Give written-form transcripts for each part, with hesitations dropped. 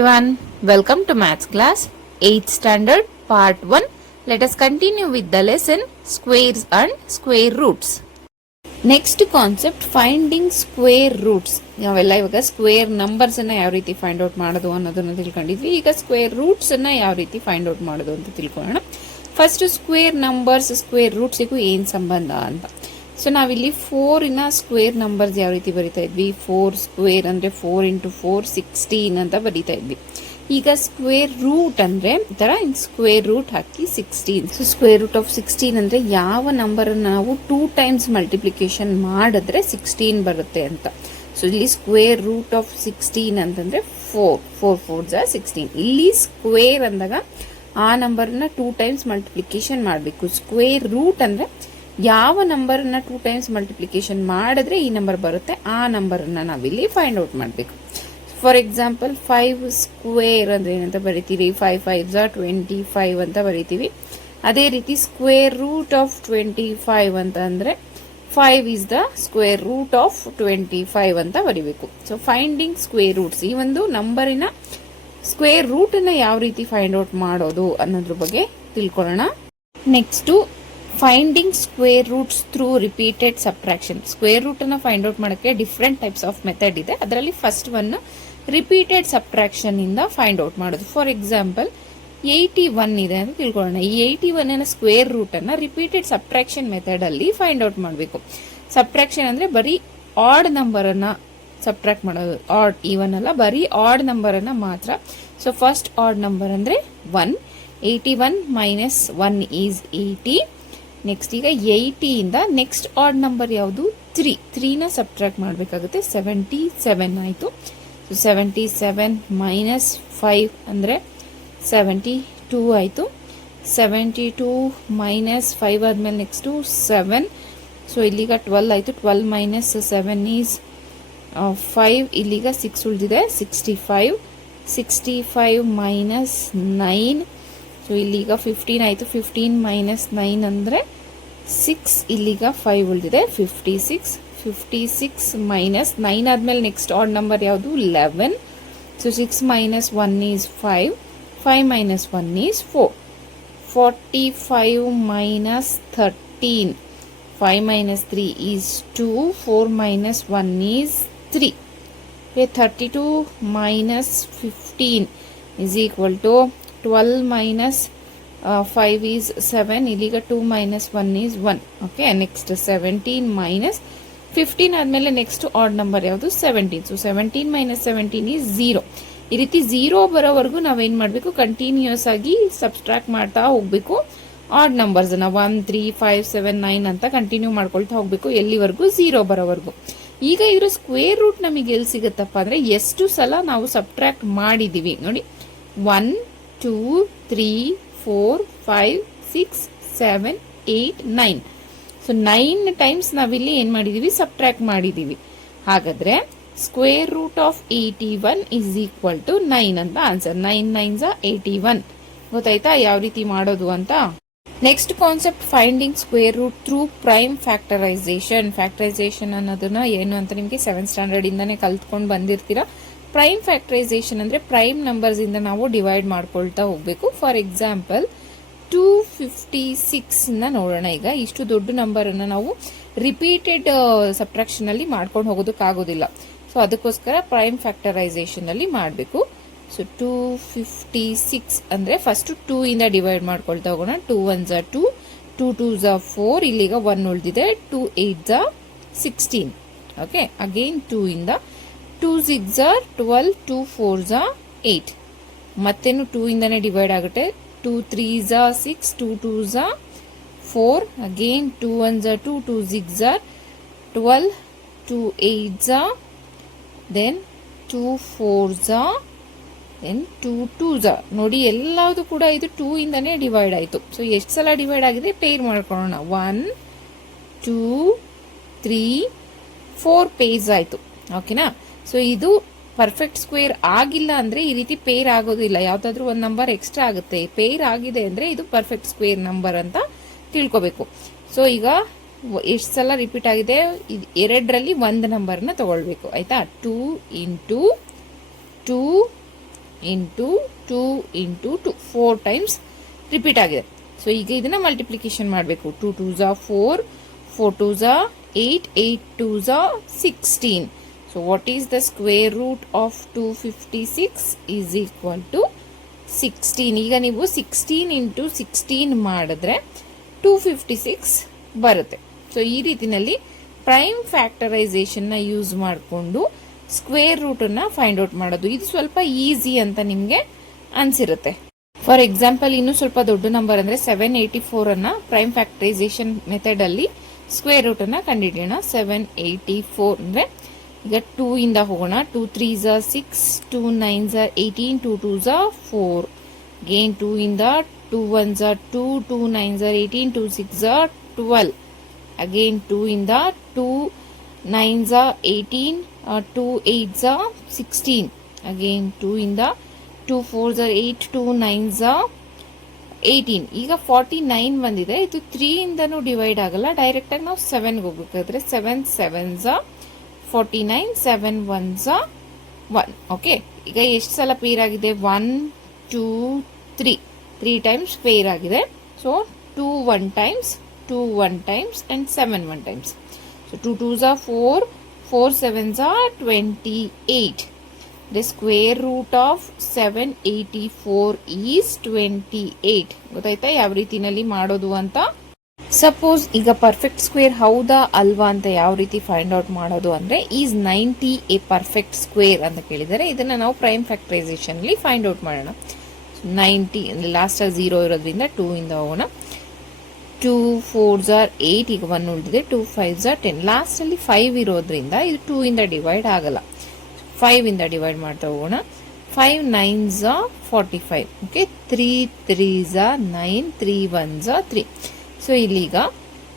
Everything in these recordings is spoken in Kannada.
everyone, welcome to Maths class 8th standard part 1. Let us continue with the lesson squares and square roots. Next concept finding square roots. ನಾವೆಲ್ಲ ಇವಾಗ ಸ್ಕ್ವೇರ್ ನಂಬರ್ಸ್ ಅನ್ನ ಯಾವ ರೀತಿ ಫೈಂಡ್ ಔಟ್ ಮಾಡೋದು ಅನ್ನೋದನ್ನ ತಿಳ್ಕೊಂಡಿದ್ವಿ. ಈಗ ಸ್ಕ್ವೇರ್ ರೂಟ್ಸ್ ಅನ್ನ ಯಾವ ರೀತಿ ಫೈಂಡ್ ಔಟ್ ಮಾಡೋದು ಅಂತ ತಿಳ್ಕೊಳ್ಳೋಣ. ಫಸ್ಟ್ ಸ್ಕ್ವೇರ್ ನಂಬರ್ಸ್ ಸ್ಕ್ವೇರ್ ರೂಟ್ಸ್ಗೂ ಏನ್ ಸಂಬಂಧ ಅಂತ. ಸೊ ನಾವಿಲ್ಲಿ 4 ಇನ ಸ್ಕ್ವೇರ್ ನಂಬರ್ಸ್ ಯಾವ ರೀತಿ ಬರಿತಾ ಇದ್ವಿ, 4 ಸ್ಕ್ವೇರ್ ಅಂದ್ರೆ 4 × 4 16 ಅಂತ ಬರಿತಾ ಇದ್ವಿ. ಈಗ ಸ್ಕ್ವೇರ್ ರೂಟ್ ಅಂದ್ರೆ ಈ ತರ ಸ್ಕ್ವೇರ್ ರೂಟ್ ಹಾಕಿ 16. ಸೊ ಸ್ಕ್ವೇರ್ ರೂಟ್ ಆಫ್ 16 ಅಂದ್ರೆ ಯಾವ ನಂಬರ್ ನಾವು 2 ಟೈಮ್ಸ್ ಮಲ್ಟಿಪ್ಲಿಕೇಶನ್ ಮಾಡಿದ್ರೆ 16 ಬರುತ್ತೆ ಅಂತ. ಸೊ ಇಲ್ಲಿ ಸ್ಕ್ವೇರ್ ರೂಟ್ ಆಫ್ 16 ಅಂತಂದ್ರೆ 4 4 16. ಇಲ್ಲಿ ಸ್ಕ್ವೇರ್ ಅಂದಾಗ ಆ ನಂಬರ್ನ 2 ಟೈಮ್ಸ್ ಮಲ್ಟಿಪ್ಲಿಕೇಶನ್ ಮಾಡಬೇಕು. ಸ್ಕ್ವೇರ್ ರೂಟ್ ಅಂದ್ರೆ ಯಾವ ನಂಬರ್ ನ 2 ಟೈಮ್ಸ್ ಮಲ್ಟಿಪ್ಲಿಕೇಶನ್ ಮಾಡಿದ್ರೆ ಈ ನಂಬರ್ ಬರುತ್ತೆ, ಆ ನಂಬರ್ ಅನ್ನ ನಾವಿಲ್ಲಿ ಫೈಂಡ್ ಔಟ್ ಮಾಡಬೇಕು. ಫಾರ್ ಎಕ್ಸಾಂಪಲ್ 5 ಸ್ಕ್ವೇರ್ ಅಂದ್ರೆ ಏನಂತ ಬರಿತೀವಿ, 5 5 25 ಅಂತ ಬರಿತೀವಿ. ಅದೇ ರೀತಿ ಸ್ಕ್ವೇರ್ ರೂಟ್ ಆಫ್ 25 ಅಂತ ಅಂದ್ರೆ 5 is the square root of 25 ಅಂತ ಬರಿಬೇಕು. ಸೊ ಫೈಂಡಿಂಗ್ ಸ್ಕ್ವೇರ್ ರೂಟ್ಸ್, ಈ ಒಂದು ನಂಬರಿನ ಸ್ಕ್ವೇರ್ ರೂಟ್ ಅನ್ನ ಯಾವ ರೀತಿ ಫೈಂಡ್ ಔಟ್ ಮಾಡೋದು ಅನ್ನೋದ್ರ ಬಗ್ಗೆ ತಿಳ್ಕೊಳ್ಳೋಣ. Next finding square roots through repeated subtraction. Square root ಅನ್ನ ಫೈಂಡ್ ಔಟ್ ಮಾಡಕ್ಕೆ ಡಿಫ್ರೆಂಟ್ ಟೈಪ್ಸ್ ಆಫ್ ಮೆಥಡ್ ಇದೆ. ಅದರಲ್ಲಿ ಫಸ್ಟ್ ಒನ್ ರಿಪೀಟೆಡ್ ಸಬ್ಟ್ರಾಕ್ಷನ್ ಇಂದ ಫೈಂಡ್ ಔಟ್ ಮಾಡೋದು. ಫಾರ್ ಎಕ್ಸಾಂಪಲ್ 81 ಇದೆ ಅಂತ ತಿಳ್ಕೊಳ್ಳೋಣ. ಈ 81 ನ ಸ್ಕ್ವೇರ್ ರೂಟ್ ಅನ್ನ ರಿಪೀಟೆಡ್ ಸಬ್ಟ್ರಾಕ್ಷನ್ ಮೆಥಡ್ ಅಲ್ಲಿ ಫೈಂಡ್ ಔಟ್ ಮಾಡಬೇಕು. ಸಬ್ಟ್ರಾಕ್ಷನ್ ಅಂದ್ರೆ ಬರೀ ಆಡ್ ನಂಬರ್ ಅನ್ನ ಸಬ್ಟ್ರಾಕ್ಟ್ ಮಾಡೋದು, ಆಡ್ ಈವನ್ ಅಲ್ಲ, ಬರೀ ಆಡ್ ನಂಬರ್ ಅನ್ನ ಮಾತ್ರ. ಸೊ ಫಸ್ಟ್ ಆಡ್ ನಂಬರ್ ಅಂದ್ರೆ 1. 81 ಮೈನಸ್ 1 ಈಸ್ 80. ನೆಕ್ಸ್ಟ್ ಈಗ 80 ಇಂದ ನೆಕ್ಸ್ಟ್ ಆಡ್ ನಂಬರ್ ಯಾವುದು 3 ನ ಸಬ್ಟ್ರಾಕ್ಟ್ ಮಾಡಬೇಕಾಗುತ್ತೆ. 77 ಆಯ್ತು. ಸೊ 77 ಮೈನಸ್ 5 ಅಂದ್ರೆ 72 ಆಯ್ತು. 72 ಮೈನಸ್ 5 ಆದ್ಮೇಲೆ ನೆಕ್ಸ್ಟ್ 7. ಸೊ ಇಲ್ಲಿಗ 12 ಆಯ್ತು. 12 ಮೈನಸ್ 7 ಈಸ್ 5. ಇಲ್ಲಿಗ 6 ಉಳಿದಿದೆ, 65. 65 ಮೈನಸ್ 9. ಸೊ ಇಲ್ಲಿಗ 15 ಆಯ್ತು. 15 ಮೈನಸ್ 9 ಅಂದ್ರೆ 6. ಇಲ್ಲಿಗ 5 ಉಳಿದಿದೆ, 56. 56 ಮೈನಸ್ 9 ಆದ್ಮೇಲೆ ನೆಕ್ಸ್ಟ್ ಆಡ್ ನಂಬರ್ ಯಾವುದು 11. So 6 minus 1 is 5. 5 minus 1 is 4. 45 minus 13. 5 minus 3 is 2. 4 minus 1 is 3. 32 minus 15 is equal to 12 minus 5 is 7. ಇಲ್ಲಿಗ 2 minus 1 is 1. Okay, next 17 minus 15 ಆದ್ಮೇಲೆ ನೆಕ್ಸ್ಟ್ ಆಡ್ ನಂಬರ್ ಯಾವುದು 17. So 17 minus 17 is 0. ಈ ರೀತಿ 0 ಬರೋವರೆಗೂ ನಾವೇನ್ ಮಾಡಬೇಕು, ಕಂಟಿನ್ಯೂಸ್ ಆಗಿ ಸಬ್ಸ್ಟ್ರಾಕ್ಟ್ ಮಾಡ್ತಾ ಹೋಗ್ಬೇಕು. ಆಡ್ ನಂಬರ್ಸ್ ನ 1 3 5 7 9 ಅಂತ ಕಂಟಿನ್ಯೂ ಮಾಡ್ಕೊಳ್ತಾ ಹೋಗ್ಬೇಕು ಎಲ್ಲಿವರೆಗೂ 0 ಬರೋವರೆಗೂ. ಈಗ ಇದ್ರ ಸ್ಕ್ವೇರ್ ರೂಟ್ ನಮಗೆ ಎಲ್ಲಿ ಸಿಗುತ್ತಪ್ಪ ಅಂದ್ರೆ ಎಷ್ಟು ಸಲ ನಾವು ಸಬ್ಟ್ರಾಕ್ಟ್ ಮಾಡಿದೀವಿ ನೋಡಿ. 1 2 3 4 5 6 7 8 9. ಸೊ 9 ಟೈಮ್ಸ್ ನಾವಿಲ್ಲಿ ಏನ್ ಮಾಡಿದೀವಿ, ಸಬ್ಟ್ರಾಕ್ಟ್ ಮಾಡಿದೀವಿ. ಹಾಗಾದ್ರೆ square root of 81 is equal to 9 ಅಂತ ಆನ್ಸರ್. 9 9s 81. ಗೊತ್ತಾಯ್ತಾ ಯಾವ ರೀತಿ ಮಾಡೋದು ಅಂತ. Next concept finding square root through prime factorisation. Factorisation ಅನ್ನೋದನ್ನ ಏನು ಅಂತ ನಿಮಗೆ 7th ಸ್ಟ್ಯಾಂಡರ್ಡ್ ಇಂದಾನೆ ಕಲ್ತ್ಕೊಂಡು ಬಂದಿರ್ತೀರಾ. ಪ್ರೈಮ್ ಫ್ಯಾಕ್ಟರೈಸೇಷನ್ ಅಂದ್ರೆ ಪ್ರೈಮ್ ನಂಬರ್ಸ್ ಇಂದ ನಾವು ಡಿವೈಡ್ ಮಾಡ್ಕೊಳ್ತಾ ಹೋಗ್ಬೇಕು. ಫಾರ್ ಎಕ್ಸಾಂಪಲ್ 256 ನ ನೋಡೋಣ. ಈಗ ಇಷ್ಟು ದೊಡ್ಡ ನಂಬರ್ ಅನ್ನ ನಾವು ರಿಪೀಟೆಡ್ ಸಬ್ಟ್ರಾಕ್ಷನ್ ಅಲ್ಲಿ ಮಾಡ್ಕೊಂಡು ಹೋಗೋದಕ್ಕಾಗೋದಿಲ್ಲ. ಸೊ ಅದಕ್ಕೋಸ್ಕರ ಪ್ರೈಮ್ ಫ್ಯಾಕ್ಟರೈಸೇಷನ್ ಅಲ್ಲಿ ಮಾಡಬೇಕು. ಸೊ 256 ಅಂದ್ರೆ ಫಸ್ಟ್ 2 ಇಂದ ಡಿವೈಡ್ ಮಾಡ್ಕೊಳ್ತಾ ಹೋಗೋಣ. 2 1s 2, 2 2s 4. ಇಲ್ಲಿಗ 1 ಉಳಿದಿದೆ. 2 8s 16. ಓಕೆ, ಅಗೇನ್ 2 ಇಂದ 2 6s 12, 2 4s 8. ಮತ್ತೇನು 2 ಇಂದಾನೆ ಡಿವೈಡ್ ಆಗುತ್ತೆ. 2 3s 6, 2 2s 4. Again 2 1s 2, 2 6s 12, 2 8s, then 2 4s, then 2 2s. ನೋಡಿ ಎಲ್ಲಾವುದು ಕೂಡ ಇದು 2 ಇಂದಾನೆ ಡಿವೈಡ್ ಆಯ್ತು. ಸೊ ಎಷ್ಟು ಸಲ ಡಿವೈಡ್ ಆಗಿದೆ ಪೇರ್ ಮಾಡ್ಕೊಳ್ಳೋಣ. 1 2 3 4 ಪೇರ್ಸ್ ಆಯ್ತು. ಓಕೆನಾ. ಸೊ ಇದು ಪರ್ಫೆಕ್ಟ್ ಸ್ಕ್ವೇರ್ ಆಗಿಲ್ಲ ಅಂದ್ರೆ ಈ ರೀತಿ ಪೇರ್ ಆಗೋದಿಲ್ಲ. ಯಾವ್ದಾದ್ರು ಒಂದು ನಂಬರ್ ಎಕ್ಸ್ಟ್ರಾ ಆಗುತ್ತೆ. ಪೇರ್ ಆಗಿದೆ ಅಂದ್ರೆ ಇದು ಪರ್ಫೆಕ್ಟ್ ಸ್ಕ್ವೇರ್ ನಂಬರ್ ಅಂತ ತಿಳ್ಕೊಬೇಕು. ಸೊ ಈಗ ಎಷ್ಟು ಸಲ ರಿಪೀಟ್ ಆಗಿದೆ, ಎರಡರಲ್ಲಿ ಒಂದು ನಂಬರ್ನ ತಗೊಳ್ಬೇಕು. ಆಯ್ತಾ. 2 × 2 ಇಂಟು 2 ಇಂಟು 2 4 ಟೈಮ್ಸ್ ರಿಪೀಟ್ ಆಗಿದೆ. ಸೊ ಈಗ ಇದನ್ನ ಮಲ್ಟಿಪ್ಲಿಕೇಶನ್ ಮಾಡಬೇಕು. 2 2s are 4, 4 2s are 8, 8 2s are 16. So what is the square root of 256 is equal to 16. ಈಗ ನೀವು 16 ಇಂಟು 16 ಮಾಡಿದ್ರೆ 256 ಬರುತ್ತೆ. ಸೊ ಈ ರೀತಿನಲ್ಲಿ ಪ್ರೈಮ್ ಫ್ಯಾಕ್ಟರೈಸೇಷನ್ ನ ಯೂಸ್ ಮಾಡಿಕೊಂಡು ಸ್ಕ್ವೇರ್ ರೂಟ್ ಅನ್ನ ಫೈಂಡ್ ಔಟ್ ಮಾಡೋದು. ಇದು ಸ್ವಲ್ಪ ಈಸಿ ಅಂತ ನಿಮ್ಗೆ ಅನ್ಸಿರುತ್ತೆ. ಫಾರ್ ಎಕ್ಸಾಂಪಲ್ ಇನ್ನು ಸ್ವಲ್ಪ ದೊಡ್ಡ ನಂಬರ್ ಅಂದ್ರೆ 784 ಅನ್ನ ಪ್ರೈಮ್ ಫ್ಯಾಕ್ಟರೈಸೇಷನ್ ಮೆಥಡ್ ಅಲ್ಲಿ ಸ್ಕ್ವೇರ್ ರೂಟ್ ಅನ್ನ ಕಂಡುಹಿಡಿಯೋಣ. 784 ಅಂದ್ರೆ ಈಗ 2 ಇಂದ ಹೋಗೋಣ. 2 3s are 6, 2 9s are 18, 2 2s are 4. Again 2 ಇಂದ 2 1s are 2, 2 9s are 18, 2 6s are 12. Again 2 ಇಂದ 2 9s are 18, 2 8s are 16. Again 2 ಇಂದ 2 4s are 8, 2 9s are 18. ಈಗ 49 ಬಂದಿದೆ. ಇದು 3 ಇಂದನೂ ಡಿವೈಡ್ ಆಗಲ್ಲ, ಡೈರೆಕ್ಟ್ ಆಗಿ ನಾವು 7 ಹೋಗ್ಬೇಕಾದ್ರೆ 7 7s are 49, 7 1s are 1. Okay, ಈಗ ಎಷ್ಟು ಸಲ ಪೇರ್ ಆಗಿದೆ? 1 2 3 ಟೈಮ್ಸ್ ಪೇರ್ ಆಗಿದೆ. So 2 1 times, 2 1 times and 7 1 times. So 2 2s are 4, 4 7s are 28. The square root of 784 is 28. ಗೊತ್ತಾಯ್ತಾ ಯಾವ ರೀತಿನಲ್ಲಿ ಮಾಡೋದು ಅಂತ? ಸಪೋಸ್ ಈಗ ಪರ್ಫೆಕ್ಟ್ ಸ್ಕ್ವೇರ್ ಹೌದಾ ಅಲ್ವಾ ಅಂತ ಯಾವ ರೀತಿ ಫೈಂಡ್ ಔಟ್ ಮಾಡೋದು ಅಂದ್ರೆ, ಈಸ್ 90 ಎ ಪರ್ಫೆಕ್ಟ್ ಸ್ಕ್ವೇರ್ ಅಂತ ಕೇಳಿದರೆ ಇದನ್ನ ನಾವು ಪ್ರೈಮ್ ಫ್ಯಾಕ್ಟರೈಸೇಷನ್ ಅಲ್ಲಿ ಫೈಂಡ್ ಔಟ್ ಮಾಡೋಣ. 90 ಅಂದ್ರೆ ಲಾಸ್ಟ್ 0 ಇರೋದ್ರಿಂದ 2 ಇಂದ ಹೋಗೋಣ. 2 4s are 8, ಈಗ 1 ಉಳಿದಿದೆ. 2 5s are 10, ಲಾಸ್ಟ್ ಅಲ್ಲಿ 5 ಇರೋದ್ರಿಂದ ಇದು 2 ಇಂದ ಡಿವೈಡ್ ಆಗಲ್ಲ. 5 ಇಂದ ಡಿವೈಡ್ ಮಾಡ್ತಾ ಹೋಗೋಣ. 5 9s are 45. Okay, 3 3s are 9, 3 1s are 3. So ಇಲ್ಲಿಗ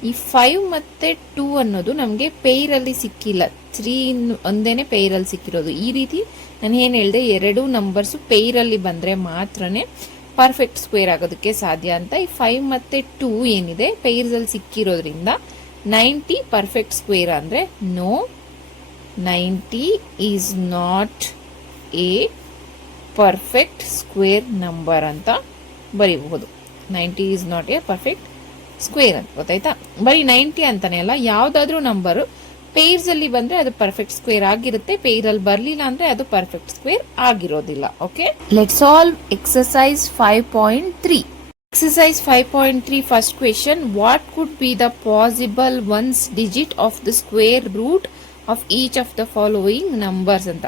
ಈ 5 ಮತ್ತೆ 2 ಅನ್ನೋದು ನಮಗೆ ಪೇರಲ್ಲಿ ಸಿಕ್ಕಿಲ್ಲ, 3 ಒಂದೇನೆ ಪೇರಲ್ಲಿ ಸಿಕ್ಕಿರೋದು. ಈ ರೀತಿ ನಾನು ಏನ್ ಹೇಳಿದೆ, ಎರಡು ನಂಬರ್ಸ್ ಪೇರಲ್ಲಿ ಬಂದ್ರೆ ಮಾತ್ರನೇ ಪರ್ಫೆಕ್ಟ್ ಸ್ಕ್ವೇರ್ ಆಗೋದಕ್ಕೆ ಸಾಧ್ಯ ಅಂತ. ಈ 5 ಮತ್ತೆ 2 ಏನಿದೆ ಪೇರ್ಸ್ ಅಲ್ಲಿ ಸಿಕ್ಕಿರೋದ್ರಿಂದ 90 ಪರ್ಫೆಕ್ಟ್ ಸ್ಕ್ವೇರ್ ಅಂದ್ರೆ no, 90 is not a perfect square number ಅಂತ ಬರೀಬಹುದು. 90 is not a perfect square ಅಂತ. ಗೊತ್ತಾಯ್ತಾ? ಬರೀ 90 ಅಂತಾನೆ ಅಲ್ಲ, ಯಾವ್ದಾದ್ರು ನಂಬರ್ ಪೇರ್ಸ್ ಅಲ್ಲಿ ಬಂದ್ರೆ ಅದು ಪರ್ಫೆಕ್ಟ್ ಸ್ಕ್ವೇರ್ ಆಗಿರುತ್ತೆ, ಪೇರ್ ಅಲ್ಲಿ ಬರ್ಲಿಲ್ಲ ಅಂದ್ರೆ ಅದು ಪರ್ಫೆಕ್ಟ್ ಸ್ಕ್ವೇರ್ ಆಗಿರೋದಿಲ್ಲ. Okay, let's solve exercise 5.3. Exercise 5.3 first question, what could be the possible ones digit of the square root of each of the following numbers ಅಂತ.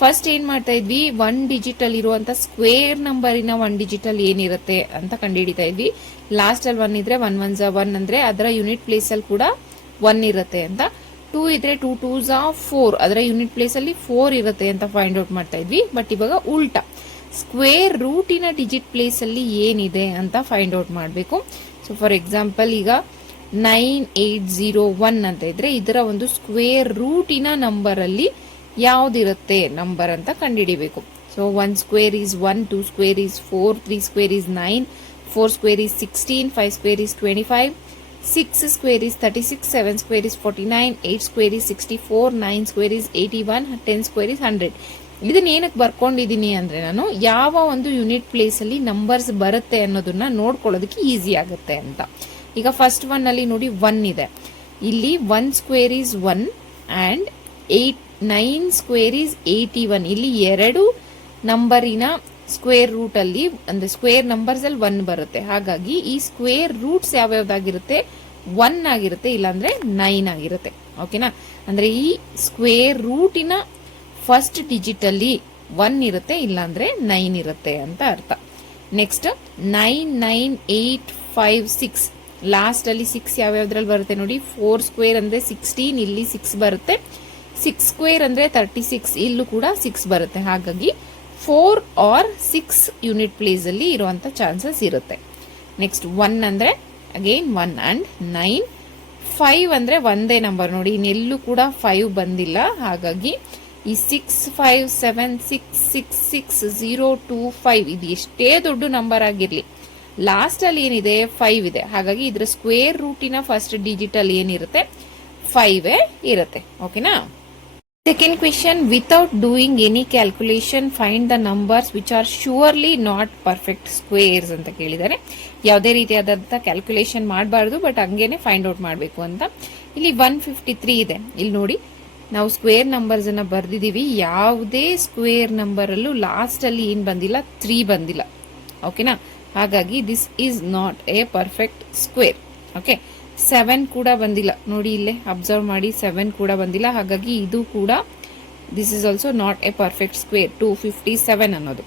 ಫಸ್ಟ್ ಏನ್ ಮಾಡ್ತಾ ಇದ್ವಿ, 1 ಡಿಜಿಟ್ ಅಲ್ಲಿ ಇರುವಂತ ಸ್ಕ್ವೇರ್ ನಂಬರಿನ 1 ಡಿಜಿಟ್ ಅಲ್ಲಿ ಏನಿರುತ್ತೆ ಅಂತ ಕಂಡುಹಿಡಿತಾ ಇದ್ವಿ. ಲಾಸ್ಟ್ ಅಲ್ಲಿ 1 ಇದ್ರೆ 1 1s are 1 ಅಂದ್ರೆ ಅದರ ಯೂನಿಟ್ ಪ್ಲೇಸ್ ಅಲ್ಲಿ ಕೂಡ 1 ಇರುತ್ತೆ ಅಂತ. 2 ಇದ್ರೆ 2 2s are 4, ಅದರ ಯೂನಿಟ್ ಪ್ಲೇಸ್ ಅಲ್ಲಿ 4 ಇರುತ್ತೆ ಅಂತ ಫೈಂಡ್ ಔಟ್ ಮಾಡ್ತಾ ಇದ್ವಿ. ಬಟ್ ಇವಾಗ ಉಲ್ಟಾ, ಸ್ಕ್ವೇರ್ ರೂಟಿನ ಡಿಜಿಟ್ ಪ್ಲೇಸ್ ಅಲ್ಲಿ ಏನಿದೆ ಅಂತ ಫೈಂಡ್ ಔಟ್ ಮಾಡಬೇಕು. ಸೊ ಫಾರ್ ಎಕ್ಸಾಂಪಲ್ ಈಗ 9801 ಅಂತ ಇದ್ರೆ ಇದರ ಒಂದು ಸ್ಕ್ವೇರ್ ರೂಟಿನ ನಂಬರ್ ಅಲ್ಲಿ ಯಾವ್ದಿರುತ್ತೆ ನಂಬರ್ ಅಂತ ಕಂಡುಹಿಡಿಬೇಕು. So 1 square is 1, 2 square is 4, 3 square is 9, 4 square is 16, 5 square is 25, 6 square is 36, 7 square is 49, 8 square is 64, 9 square is 81, 10 square is 100. ಇದನ್ನ ಏನಕ್ಕೆ ಬರ್ಕೊಂಡಿದೀನಿ ಅಂದ್ರೆ, ನಾನು ಯಾವ ಒಂದು ಯೂನಿಟ್ ಪ್ಲೇಸ್ ಅಲ್ಲಿ ನಂಬರ್ಸ್ ಬರುತ್ತೆ ಅನ್ನೋದನ್ನ ನೋಡ್ಕೊಳ್ಳೋದಕ್ಕೆ ಈಸಿ ಆಗುತ್ತೆ ಅಂತ. ಈಗ ಫಸ್ಟ್ ಒನ್ ಅಲ್ಲಿ ನೋಡಿ 1 ಇದೆ, ಇಲ್ಲಿ 1 square is 1 and 9 square is 81. ಇಲ್ಲಿ ಎರಡು ನಂಬರಿನ ಸ್ಕ್ವೇರ್ ರೂಟ್ ಅಲ್ಲಿ ಅಂದ್ರೆ ಸ್ಕ್ವೇರ್ ನಂಬರ್ಸ್ ಅಲ್ಲಿ 1 ಬರುತ್ತೆ. ಹಾಗಾಗಿ ಈ ಸ್ಕ್ವೇರ್ ರೂಟ್ಸ್ ಯಾವ್ಯಾವ್ದಾಗಿರುತ್ತೆ, 1 ಆಗಿರುತ್ತೆ, ಇಲ್ಲಾಂದ್ರೆ 9 ಆಗಿರುತ್ತೆ. ಓಕೆನಾ? ಅಂದ್ರೆ ಈ ಸ್ಕ್ವೇರ್ ರೂಟಿನ ಫಸ್ಟ್ ಡಿಜಿಟ್ ಅಲ್ಲಿ 1 ಇರುತ್ತೆ, ಇಲ್ಲಾಂದ್ರೆ 9 ಇರುತ್ತೆ ಅಂತ ಅರ್ಥ. ನೆಕ್ಸ್ಟ್ 9 9 8 5 6, ಲಾಸ್ಟ್ ಅಲ್ಲಿ 6 ಯಾವ್ಯಾವ್ದ್ರಲ್ಲಿ ಬರುತ್ತೆ ನೋಡಿ. 4 ಸ್ಕ್ವೇರ್ ಅಂದ್ರೆ 16, ಇಲ್ಲಿ 6 ಬರುತ್ತೆ. 6 ಸ್ಕ್ವೇರ್ ಅಂದ್ರೆ 36, ಇಲ್ಲೂ ಕೂಡ 6 ಬರುತ್ತೆ. ಹಾಗಾಗಿ 4 ಆರ್ 6 ಯೂನಿಟ್ ಪ್ಲೇಸ್ ಅಲ್ಲಿ ಇರುವಂತ ಚಾನ್ಸಸ್ ಇರುತ್ತೆ. ನೆಕ್ಸ್ಟ್ 1 ಅಂದ್ರೆ ಅಗೈನ್ 1 ಅಂಡ್ 9. 5 ಅಂದ್ರೆ ಒಂದೇ ನಂಬರ್ ನೋಡಿ, ಇನ್ನೆಲ್ಲೂ ಕೂಡ 5 ಬಂದಿಲ್ಲ. ಹಾಗಾಗಿ ಈ 6 5 7 6 6 6 0 2 5 ಇದು ಎಷ್ಟೇ ದೊಡ್ಡ ನಂಬರ್ ಆಗಿರ್ಲಿ, ಲಾಸ್ಟ್ ಅಲ್ಲಿ ಏನಿದೆ 5 ಇದೆ. ಹಾಗಾಗಿ ಇದ್ರ ಸ್ಕ್ವೇರ್ ರೂಟಿನ ಫಸ್ಟ್ ಡಿಜಿಟ್ ಅಲ್ಲಿ ಏನಿರುತ್ತೆ 5 ಇರುತ್ತೆ. ಓಕೆನಾ? Second question, without doing any calculation, find the numbers which are surely not perfect squares ಅಂತ ಕೇಳಿದ್ದಾರೆ. ಯಾವುದೇ ರೀತಿಯಾದಂಥ ಕ್ಯಾಲ್ಕುಲೇಷನ್ ಮಾಡಬಾರ್ದು, ಬಟ್ ಹಂಗೇನೆ ಫೈಂಡ್ ಔಟ್ ಮಾಡಬೇಕು ಅಂತ. ಇಲ್ಲಿ 153 ಇದೆ. ಇಲ್ಲಿ ನೋಡಿ, ನಾವು ಸ್ಕ್ವೇರ್ ನಂಬರ್ಸ್ ಅನ್ನ ಬರ್ದಿದೀವಿ. ಯಾವುದೇ ಸ್ಕ್ವೇರ್ ನಂಬರ್ ಅಲ್ಲೂ ಲಾಸ್ಟ್ ಅಲ್ಲಿ ಏನ್ ಬಂದಿಲ್ಲ, 3 ಬಂದಿಲ್ಲ. ಓಕೆನಾ? ಹಾಗಾಗಿ this is not a perfect square. Okay, 7 ಕೂಡ ಬಂದಿಲ್ಲ. ನೋಡಿ ಇಲ್ಲೇ ಅಬ್ಸರ್ವ್ ಮಾಡಿ, 7 ಕೂಡ ಬಂದಿಲ್ಲ. ಹಾಗಾಗಿ ಇದು ಕೂಡ this is also not a perfect square. 257 ಅನ್ನೋದು.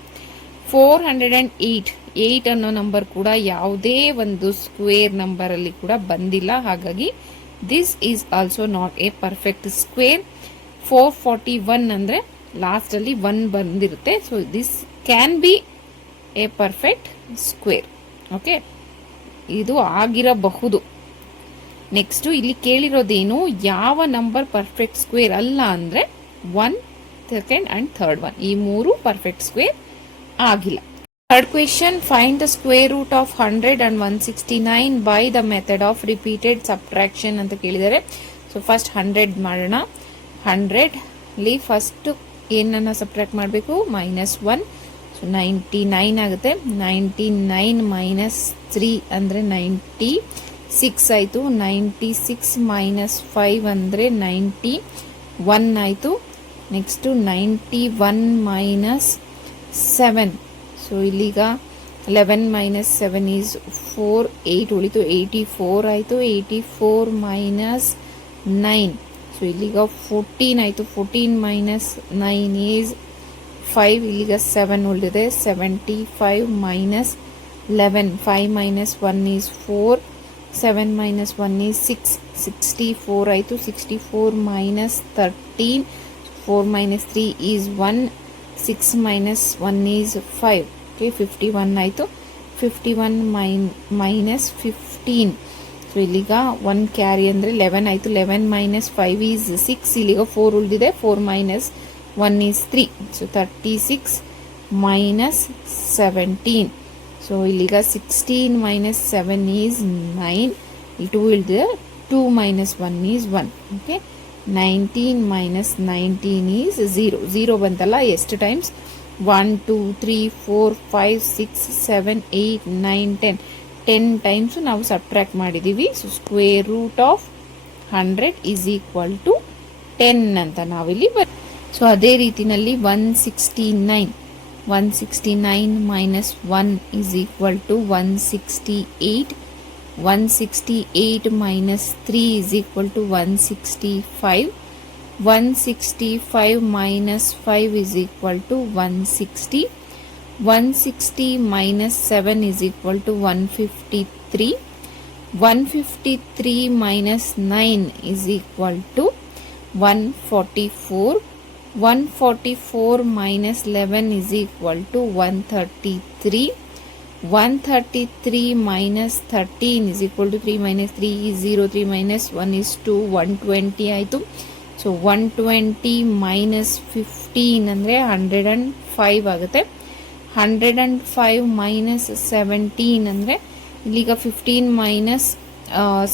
408 8 ಅನ್ನೋ ನಂಬರ್ ಕೂಡ ಯಾವುದೇ ಒಂದು ಸ್ಕ್ವೇರ್ ನಂಬರ್ ಅಲ್ಲಿ ಕೂಡ ಬಂದಿಲ್ಲ. ಹಾಗಾಗಿ this is also not a perfect square. 441 ಅಂದ್ರೆ ಲಾಸ್ಟ್ ಅಲ್ಲಿ 1 ಬಂದಿರುತ್ತೆ. So this can be A perfect square. Okay, ಇದು ಆಗಿರಬಹುದು. ನೆಕ್ಸ್ಟ್ ಇಲ್ಲಿ ಕೇಳಿರೋದೇನು, ಯಾವ ನಂಬರ್ ಪರ್ಫೆಕ್ಟ್ ಸ್ಕ್ವೇರ್ ಅಲ್ಲ ಅಂದ್ರೆ 1, 2 ಅಂಡ್ 3rd ಒನ್, ಈ 3 ಪರ್ಫೆಕ್ಟ್ ಸ್ಕ್ವೇರ್ ಆಗಿಲ್ಲ. Third question, find the square root of 100 and 169 by the method of repeated subtraction ಅಂತ ಕೇಳಿದ್ದಾರೆ. ಸೊ ಫಸ್ಟ್ 100 ಮಾಡೋಣ. 100 ಅಲ್ಲಿ ಫಸ್ಟ್ ಏನನ್ನ ಸಬ್ಟ್ರಾಕ್ಟ್ ಮಾಡಬೇಕು, -1. ಸೊ 99 ಆಗುತ್ತೆ. 99 ಮೈನಸ್ 3 ಅಂದ್ರೆ 96 ಆಯಿತು. 96 ಮೈನಸ್ 5 ಅಂದರೆ 91 ಆಯಿತು. Next 91 minus 7. ಸೊ ಇಲ್ಲಿಗ 11 ಮೈನಸ್ 7 ಈಸ್ 4, 8 ಉಳಿತು. 84 ಆಯಿತು. 84 ಮೈನಸ್ 9. ಸೊ ಇಲ್ಲಿಗ 14 ಆಯಿತು. 14 ಮೈನಸ್ 9 ಈಸ್ 5. ಇಲ್ಲಿಗ 7 ಉಳಿದಿದೆ. 75 minus 11. 5 minus 1 is 4. 7 minus 1 is 6. 64 ಆಯಿತು. 64 minus 13. 4 minus 3 is 1. 6 minus 1 is 5. Okay, 51 ಆಯಿತು. 51 minus 15. ಸೊ ಇಲ್ಲಿಗ 1 ಕ್ಯಾರಿ ಅಂದರೆ 11 ಆಯಿತು. 11 minus 5 is 6. ಇಲ್ಲಿಗ 4 ಉಳಿದಿದೆ. 4 minus 1 is 3. So 36 minus 17. So ಇಲ್ಲಿಗ 16 ಮೈನಸ್ 7 ಈಸ್ 9. ಈ 2 ಇಳಿದಿದೆ. 2 minus 1 is 1. Okay, 19 minus 19 is 0. 0 ಬಂತಲ್ಲ, ಎಷ್ಟು ಟೈಮ್ಸ್? 1, 2, 3, 4, 5, 6, 7, 8, 9, 10. 10 ಟೈಮ್ಸು ನಾವು ಸಬ್ಟ್ರಾಕ್ಟ್ ಮಾಡಿದ್ದೀವಿ. So square root of 100 is equal to 10 ಅಂತ ನಾವಿಲ್ಲಿ ಸೊ ಅದೇ ರೀತಿನಲ್ಲಿ 169. 169 minus 1 is equal to 168. 168 minus 3 is equal to 165. 165 minus 5 is equal to 160. 160 minus 7 is equal to 153. 153 minus 9 is equal to 144. 144 minus 11 is equal to 133. 133 minus 13 is equal to 3 minus 3 is 0. 3 minus 1 is 2. 120 ಆಯಿತು. ಸೊ 120 minus 15 ಅಂದರೆ 105 ಆಗುತ್ತೆ. 105 minus 17 ಅಂದರೆ ಇಲ್ಲಿಗ 15 minus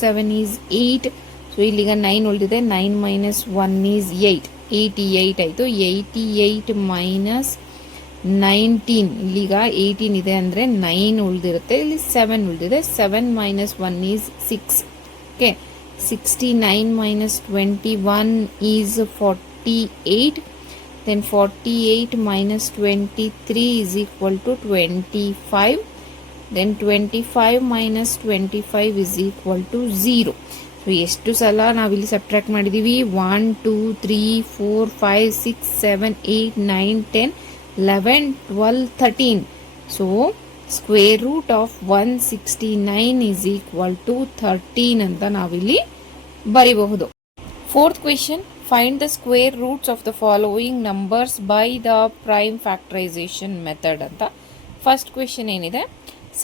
7 is 8. ಸೊ ಇಲ್ಲಿಗ 9 ಉಳಿದಿದೆ. 9 minus 1 is 8. 88 ಆಯಿತು. 88 ಮೈನಸ್ 19. ಇಲ್ಲಿಗ 18 ಇದೆ ಅಂದರೆ 9 ಉಳಿದಿರುತ್ತೆ. ಇಲ್ಲಿ 7 ಉಳಿದಿದೆ. 7 minus 1 is 6. Okay, 69 minus 21 is 48. Then 48 minus 23 is equal to 25. Then 25 minus 25 is equal to 0. So ಎಷ್ಟು ಸಲ ನಾವಿಲ್ಲಿ ಸಬ್ಟ್ರಾಕ್ಟ್ ಮಾಡಿದ್ದೀವಿ? 1, 2, 3, 4, 5, 6, 7, 8, 9, 10, 11, 12, 13. So square root of 169 is equal to 13 ಅಂತ ನಾವಿಲ್ಲಿ ಬರಿಬಹುದು. Fourth question, find the square roots of the following numbers by the prime factorisation method ಅಂತ. ಫಸ್ಟ್ ಕ್ವೆಶನ್ ಏನಿದೆ,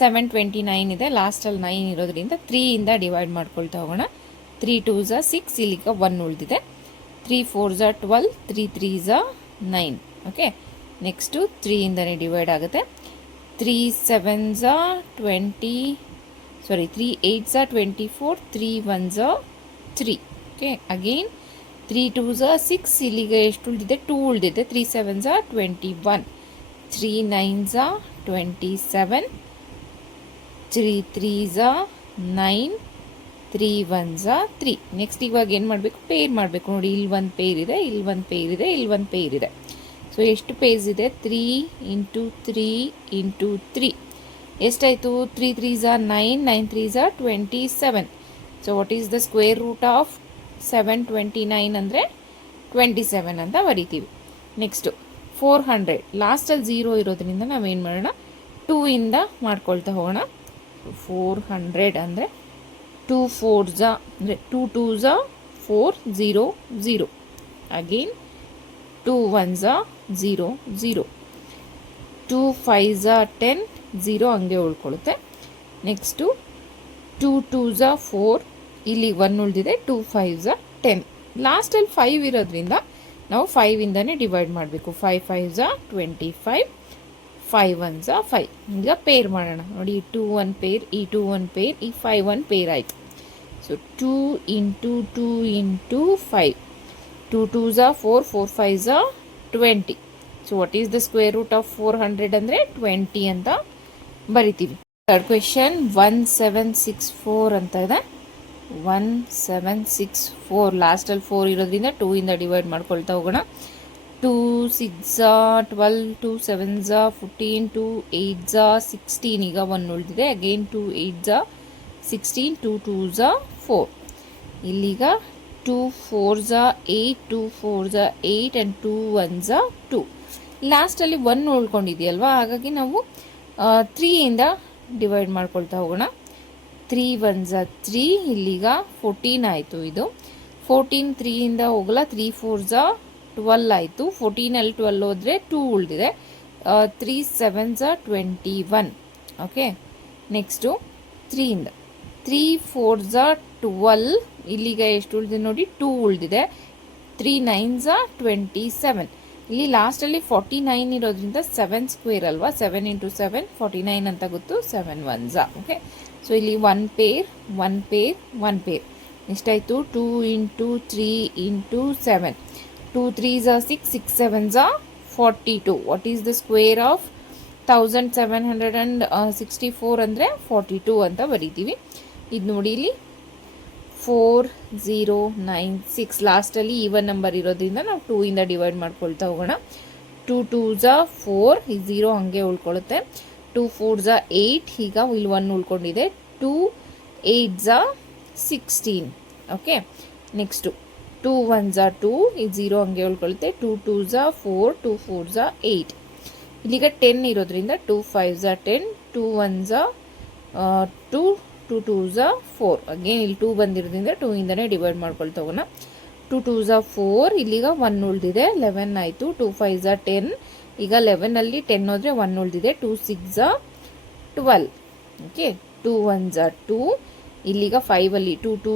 729 ಇದೆ. ಲಾಸ್ಟಲ್ಲಿ 9 ಇರೋದ್ರಿಂದ 3 ಇಂದ ಡಿವೈಡ್ ಮಾಡ್ಕೊಳ್ತಾ ಹೋಗೋಣ. 3 2s 6. ಇಲ್ಲಿಗ 1 ಉಳಿದಿದೆ. 3 4s 12. 3 3s 9. Okay, next 3 ಇಂದನೇ divide ಆಗುತ್ತೆ. 3 7s 20. ಸಾರಿ, 3 8s 24. 3 1s 3. ಓಕೆ, ಅಗೇನ್ 3 2 6, ಇಲ್ಲಿಗೆ ಎಷ್ಟು ಉಳಿದಿದೆ? 2 ಉಳಿದಿದೆ. 3 7 21, 3 9 27, 3 3 9, 3 1 3. ನೆಕ್ಸ್ಟ್ ಇವಾಗ ಏನು ಮಾಡಬೇಕು? ಪೇರ್ ಮಾಡಬೇಕು. ನೋಡಿ, ಇಲ್ಲಿ ಒಂದು ಪೇರ್ ಇದೆ, ಇಲ್ಲಿ ಒಂದು ಪೇರ್ ಇದೆ, ಇಲ್ಲಿ ಒಂದು ಪೇರ್ ಇದೆ. ಸೊ ಎಷ್ಟು ಪೇರ್ಸ್ ಇದೆ? 3 ಇಂಟು 3 ಇಂಟು 3 ಎಷ್ಟಾಯಿತು? 3 3 9, 9 3 27. So what is the square root of 729 ಅಂದರೆ 27 ಅಂತ ಬರಿತೀವಿ. ನೆಕ್ಸ್ಟು 400, ಲಾಸ್ಟಲ್ಲಿ 0 ಇರೋದ್ರಿಂದ ನಾವೇನು ಮಾಡೋಣ? 2 ಇಂದ ಮಾಡ್ಕೊಳ್ತಾ ಹೋಗೋಣ. 400 ಅಂದರೆ 2 4 ಅಂದರೆ 2 2 4 0 0. ಅಗೇನ್ 2 1 0 0, 2 5 10, 0 ಹಂಗೆ ಉಳ್ಕೊಳ್ಳುತ್ತೆ. ನೆಕ್ಸ್ಟು 2 2 4, ಇಲ್ಲಿ 1 ಉಳಿದಿದೆ. 2 5 10. ಲಾಸ್ಟಲ್ಲಿ 5 ಇರೋದ್ರಿಂದ ನಾವು 5 ಇಂದನೇ ಡಿವೈಡ್ ಮಾಡಬೇಕು. 5 5 25, 5 1 5. ಈಗ ಪೇರ್ ಮಾಡೋಣ. ನೋಡಿ, 2 1 ಪೇರ್, ಈ 2 1 ಪೇರ್, ಈ 5 1 ಪೇರ್ ಆಯಿತು. So 2 into 2 into 5, 2 2 4, 4 5 20. So what is the square root of 400 ಅಂದರೆ 20 ಅಂತ ಬರಿತೀವಿ. ಥರ್ಡ್ ಕ್ವೆಶನ್ 1764 ಅಂತ ಇದೆ. 1764, ಲಾಸ್ಟಲ್ಲಿ 4 ಇರೋದ್ರಿಂದ 2 ಇಂದ ಡಿವೈಡ್ ಮಾಡ್ಕೊಳ್ತಾ ಹೋಗೋಣ. 2 6 12, 2 7 14, 2 8 16, ಈಗ 1 ಉಳಿದಿದೆ. ಅಗೇನ್ 2 8 16, 2 2 4. ಇಲ್ಲಿಗ 2 4 8, 2 4 8 ಆ್ಯಂಡ್ 2 1 2. ಲಾಸ್ಟಲ್ಲಿ 1 ಉಳ್ಕೊಂಡಿದೆಯಲ್ವಾ, ಹಾಗಾಗಿ ನಾವು 3 ಇಂದ ಡಿವೈಡ್ ಮಾಡ್ಕೊಳ್ತಾ ಹೋಗೋಣ. 3 1 3, ಇಲ್ಲಿಗ 14 ಆಯಿತು. ಇದು 14 3 ಇಂದ ಹೋಗಲ್ಲ. 3 4 12 ಆಯಿತು. 14ಅಲ್ಲಿ 12 ಹೋದರೆ 2 ಉಳಿದಿದೆ. 3 7 21. ಓಕೆ, ನೆಕ್ಸ್ಟು 3 ಇಂದ 3 4 12, ಇಲ್ಲಿಗ ಎಷ್ಟು ಉಳಿದಿದೆ ನೋಡಿ? 2 ಉಳಿದಿದೆ. 3 9 27. ಇಲ್ಲಿ ಲಾಸ್ಟಲ್ಲಿ 49 ಇರೋದ್ರಿಂದ 7 ಸ್ಕ್ವೇರ್ ಅಲ್ವಾ, 7 ಇಂಟು 7 49 ಅಂತ ಗೊತ್ತು. 7 1 ಓಕೆ. ಸೊ ಇಲ್ಲಿ 1 ಪೇರ್ 1 ಪೇರ್ 1 ಪೇರ್ ಎಷ್ಟಾಯಿತು? 2 into 3 into 7, 2 3 6, 6 7 42. What is the square of 1764 ಅಂದರೆ 42 ಅಂತ ಬರೀತೀವಿ. ಇದು ನೋಡಿ, ಇಲ್ಲಿ 4096, ಲಾಸ್ಟಲ್ಲಿ ಈವನ್ ನಂಬರ್ ಇರೋದ್ರಿಂದ ನಾವು 2 ಇಂದ ಡಿವೈಡ್ ಮಾಡ್ಕೊಳ್ತಾ ಹೋಗೋಣ. 2 2 4, ಈ 0 ಹಾಗೆ ಉಳ್ಕೊಳ್ಳುತ್ತೆ. 2 4 8, ಈಗ ಇಲ್ಲಿ 1 ಉಳ್ಕೊಂಡಿದೆ. 2 8 16. ಓಕೆ, ನೆಕ್ಸ್ಟು 2 1 2, ಈ 0 ಹಾಗೆ ಉಳ್ಕೊಳ್ಳುತ್ತೆ. 2 2 4, 2 4 8. ಇಲ್ಲಿಗ 10 ಇರೋದ್ರಿಂದ 2 5 10, 2 1 2, 2 2 4. ಅಗೇನ್ ಇಲ್ಲಿ 2 ಬಂದಿರೋದ್ರಿಂದ 2 ಇಂದನೇ ಡಿವೈಡ್ ಮಾಡ್ಕೊಳ್ತಾ ಹೋಗೋಣ. 2 2 4, ಇಲ್ಲಿಗ 1 ಉಳಿದಿದೆ. 11 ಆಯಿತು. 2 5 10, ಈಗ 11ಅಲ್ಲಿ 10 ಹೋದರೆ 1 ಉಳಿದಿದೆ. 2 6 12. ಓಕೆ, 2 1 2, ಇಲ್ಲಿಗ 5ಅಲ್ಲಿ 2 2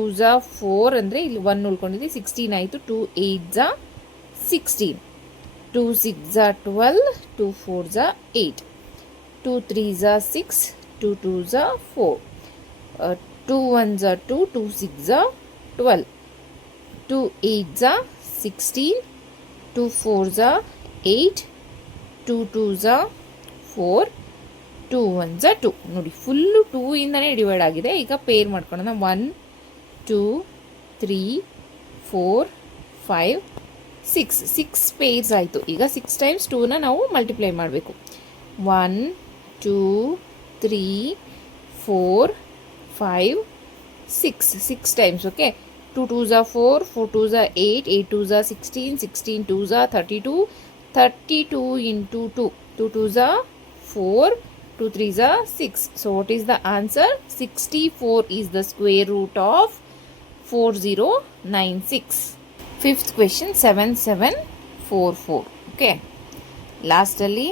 4 ಅಂದರೆ ಇಲ್ಲಿ 1 ಉಳ್ಕೊಂಡಿದೆ. 16 ಆಯಿತು. 2 8 16, 2 6 12, 2 4 8, 2 3 6, 2 2 4, 2 1 2, 2 6 12, 2 8 16, 2 4 8, 2 2 4, 2 1 2. ನೋಡಿ, ಫುಲ್ಲು 2 ಇಂದನೇ ಡಿವೈಡ್ ಆಗಿದೆ. ಈಗ ಪೇರ್ ಮಾಡ್ಕೊಳ್ಳೋಣ. 1 2 3 4 5 6 ಪೇರ್ಸ್ ಆಯಿತು. ಈಗ 6 ಟೈಮ್ಸ್ 2ನ ನಾವು ಮಲ್ಟಿಪ್ಲೈ ಮಾಡಬೇಕು. 1 2 3 4 5 6 times. Okay, 2 2 4, 4 2 8, 8 2 16, 16 2 32, 32 into 2, 2 2 4, 2 3 6. So what is the answer? 64 is the square root of 4096. Fifth question 7744. Okay, ಲಾಸ್ಟಲ್ಲಿ